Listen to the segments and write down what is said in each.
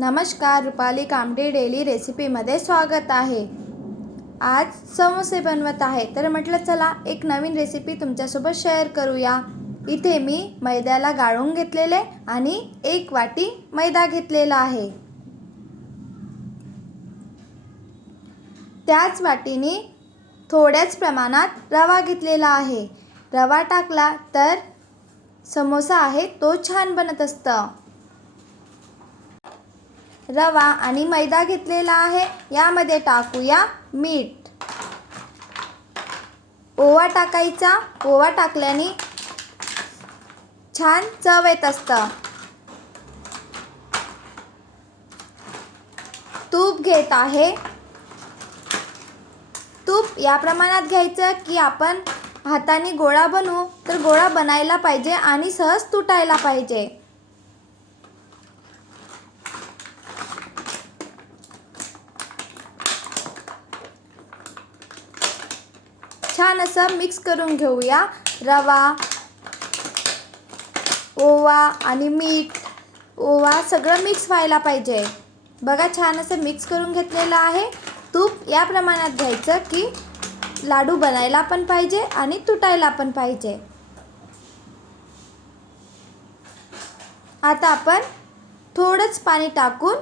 नमस्कार, रुपाली कामटे डेली रेसिपीमध्ये स्वागत आहे। आज समोसे बनवत आहे, तर म्हटलं चला एक नवीन रेसिपी तुमच्यासोबत शेअर करूया। इथे मी मैद्याला गाळून घेतलेले आणि 1 वाटी मैदा घेतलेला आहे। त्याच वाटीने थोड्याच प्रमाणात रवा घेतलेला आहे। रवा टाकला तर समोसा आहे तो छान बनत असतं। रवा आणि मैदा घेतलेला आहे, यामध्ये टाकूया मीठ। ओवा टाकायचा, ओवा टाकल्याने छान चव येत असतं। तूप घेत आहे। तूप या प्रमाणात घ्यायचं की आपण हाताने गोळा बनवू तर गोळा बनायला पाहिजे आणि सहज तुटायला पाहिजे। छान असं मिक्स करून घेऊया। रवा, ओवा आणि मीठ, ओवा सगळं मिक्स व्हायला पाहिजे। बघा छान असं मिक्स करून घेतलेलं आहे। तूप या प्रमाणात घ्यायचं की लाडू बनायला पण पाहिजे आणि तुटायला पण पाहिजे। आता आपण थोडंच पाणी टाकून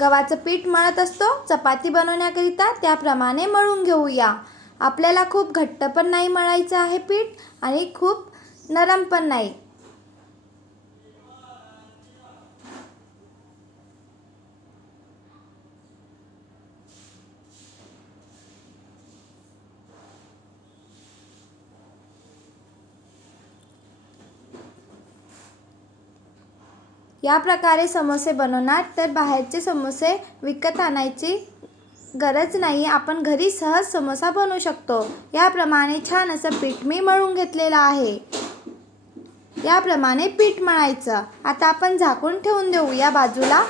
गव्हाचं पीठ मळत असतो चपाती बनवण्याकरिता, त्याप्रमाणे मळून घेऊया। आपल्याला खूप घट्ट पण नाही मळायचं आहे पीठ आणि खूप नरम पण नाही। या प्रकारे समोसे बनवणार तर बाहेरचे समोसे विकत आणायची गरज नाही, आपण घरी सहज समोसा बनवू शकतो। याप्रमाणे छान असं पीठ मी मळून घेतलेलं आहे। याप्रमाणे पीठ मळायचं। आता आपण झाकून ठेवून देऊया बाजूला,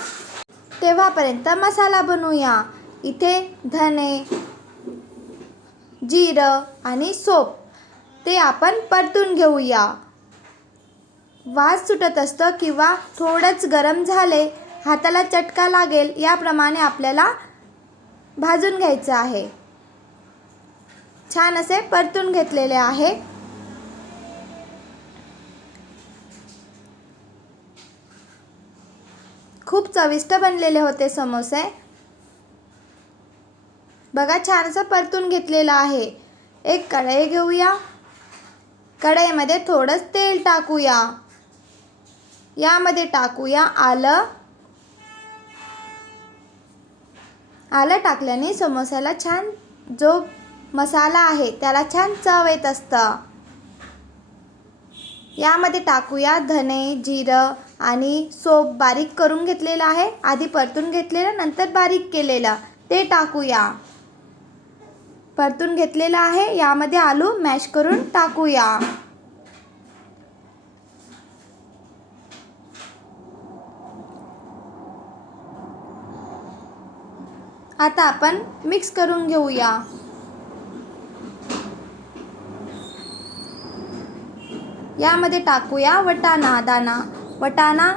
तेव्हापर्यंत मसाला बनवूया। इथे धने, जिरं आणि सोप ते आपण परतून घेऊया। वास सुटत असतं किंवा थोडंच गरम झाले, हाताला चटका लागेल याप्रमाणे आपल्याला भाजून घ्यायचं आहे। छान असे परतून घेतलेले आहे। खूप चविष्ट बनलेले होते समोसे। बघा छान असं परतून घेतलेलं आहे। एक कढई घेऊया। कढईमध्ये थोडंच तेल टाकूया। यामध्ये टाकूया आलं। आलं टाकल्याने समोस्याला छान जो मसाला आहे त्याला छान चव येत असतं। यामध्ये टाकूया धने, जिरं आणि सोप बारीक करून घेतलेलं आहे। आधी परतून घेतलेलं नंतर बारीक केलेलं ते टाकूया। परतून घेतलेलं आहे, यामध्ये आलू मॅश करून टाकूया। आता आपण मिक्स करून घेऊया। यामध्ये टाकूया वटाणा दाणा। वटाणा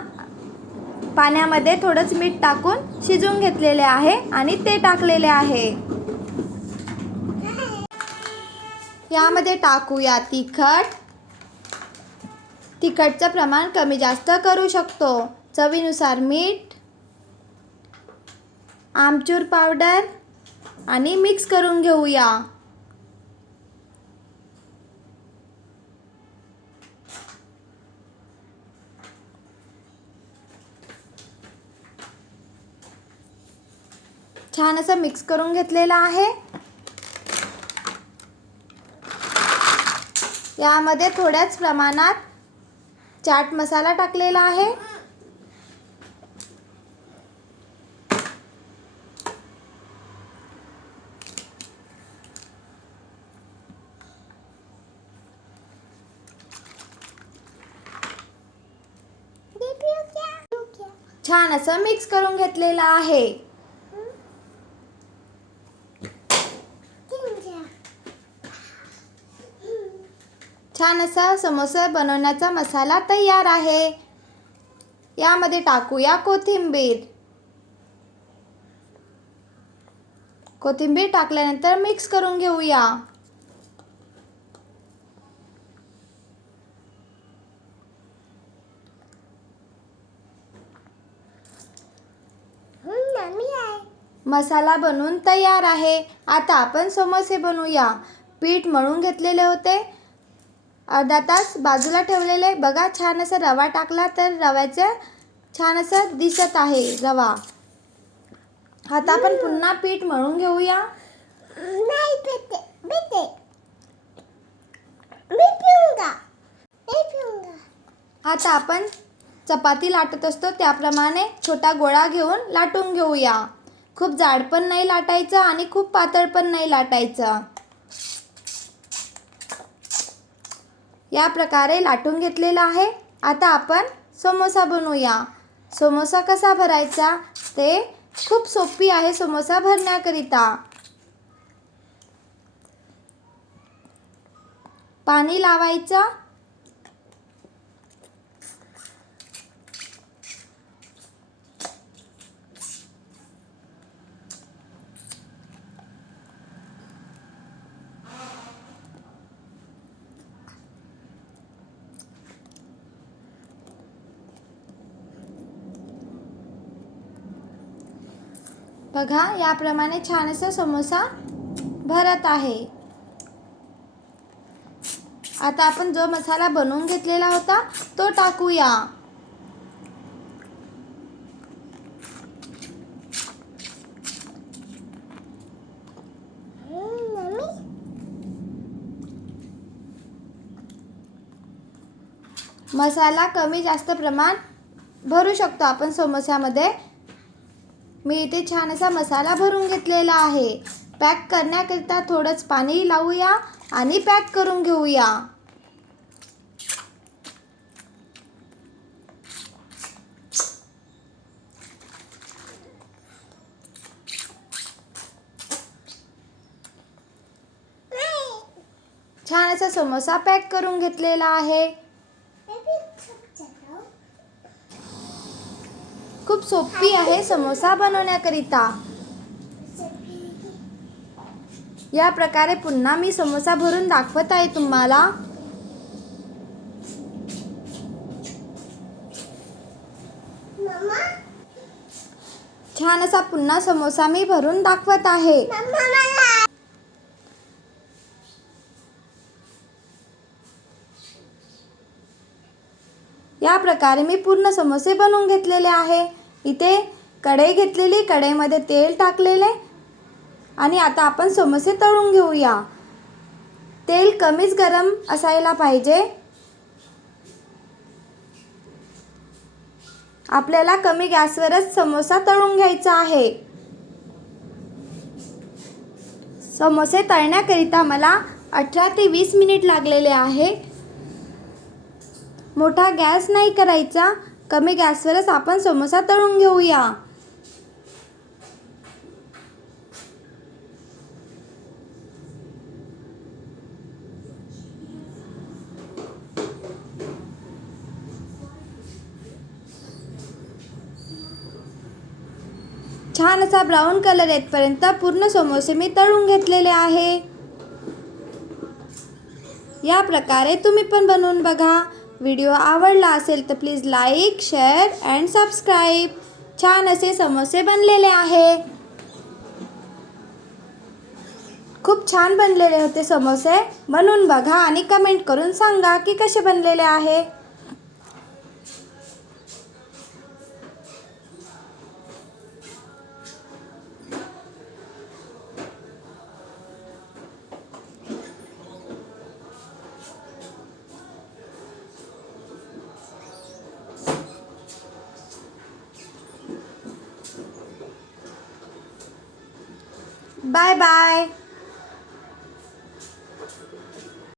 पाण्यामध्ये थोडंच मीठ टाकून शिजवून घेतलेले आहे आणि ते टाकलेले आहे। यामध्ये टाकूया तिखट। तिखटचं प्रमाण कमी जास्त करू शकतो। चवीनुसार मीठ, आमचूर पावडर आणि मिक्स करून घेऊया। छान असं मिक्स करून घेतलेलं आहे। यामध्ये थोड्याच प्रमाणात चाट मसाला टाकलेला आहे। छान असं मिक्स करून घेतलेलं आहे। छान असा समोसा बनवण्याचा मसाला तयार आहे। यामध्ये टाकूया कोथिंबीर। कोथिंबीर टाकल्यानंतर मिक्स करून घेऊया. मसाला बनवून तयार आहे. आता आपण समोसे बनवूया. पीठ मळून घेतलेले होते, अर्धा तास बाजूला ठेवलेले. बघा, छान असं रवा टाकला तर रव्याचं छान असं दिसत आहे रवा. आता आपण पुन्हा पीठ मळून घेऊया. आता आपण चपाती लाटत असतो त्याप्रमाणे छोटा गोळा घेऊन लाटून घेऊया. खूप जाड पण नाही लाटायचं आणि खूप पातळ पण नाही लाटायचं. या प्रकारे लाटून घेतलेला आहे. आता आपण समोसा बनवूया. समोसा कसा भरायचा ते खूप सोपी आहे समोसा भरण्याकरिता. पाणी लावायचं. बघा, याप्रमाणे छान असा समोसा भरत आहे. आता आपण जो मसाला बनवून घेतलेला होता तो टाकूया. मसाला कमी जास्त प्रमाण भरू शकतो आपण समोस्यामध्ये. मी इथे छान असा मसाला भरून घेतलेला आहे. पॅक करण्याकरिता थोडंच पाणी लावूया आणि पॅक करून घेऊया. छान असा समोसा पॅक करून घेतलेला आहे. खूप सोपी आहे समोसा बनवण्याकरिता. या प्रकारे पुन्हा मी समोसा भरून दाखवत आहे तुम्हाला. छान असा पुन्हा समोसा मी भरून दाखवत आहे. या प्रकारे मी पूर्ण समोसे बनवून घेतलेले आहे. इथे कढई घेतलेली, कढईमध्ये तेल टाकलेले आणि आता आपण समोसे तळून घेऊया. तेल कमीच गरम असायला पाहिजे. आपल्याला कमी गॅसवरच समोसा तळून घ्यायचा आहे. समोसे तळण्याकरिता मला 18 ते 20 मिनिट लागलेले आहे. मोठा गॅस नाही करायचा, कमी गॅसवरच आपण समोसा तळून घेऊया. छान असा ब्राऊन कलर येतपर्यंत पूर्ण समोसे मी तळून घेतलेले आहे. या प्रकारे तुम्ही पण बनवून बघा. व्हिडिओ आवडला असेल तर please like, share and subscribe. छान असे समोसे बनलेले आहे. खूप छान बनलेले होते समोसे. बनवून बघा आणि कमेंट करून सांगा की कसे बनलेले आहे. Bye bye.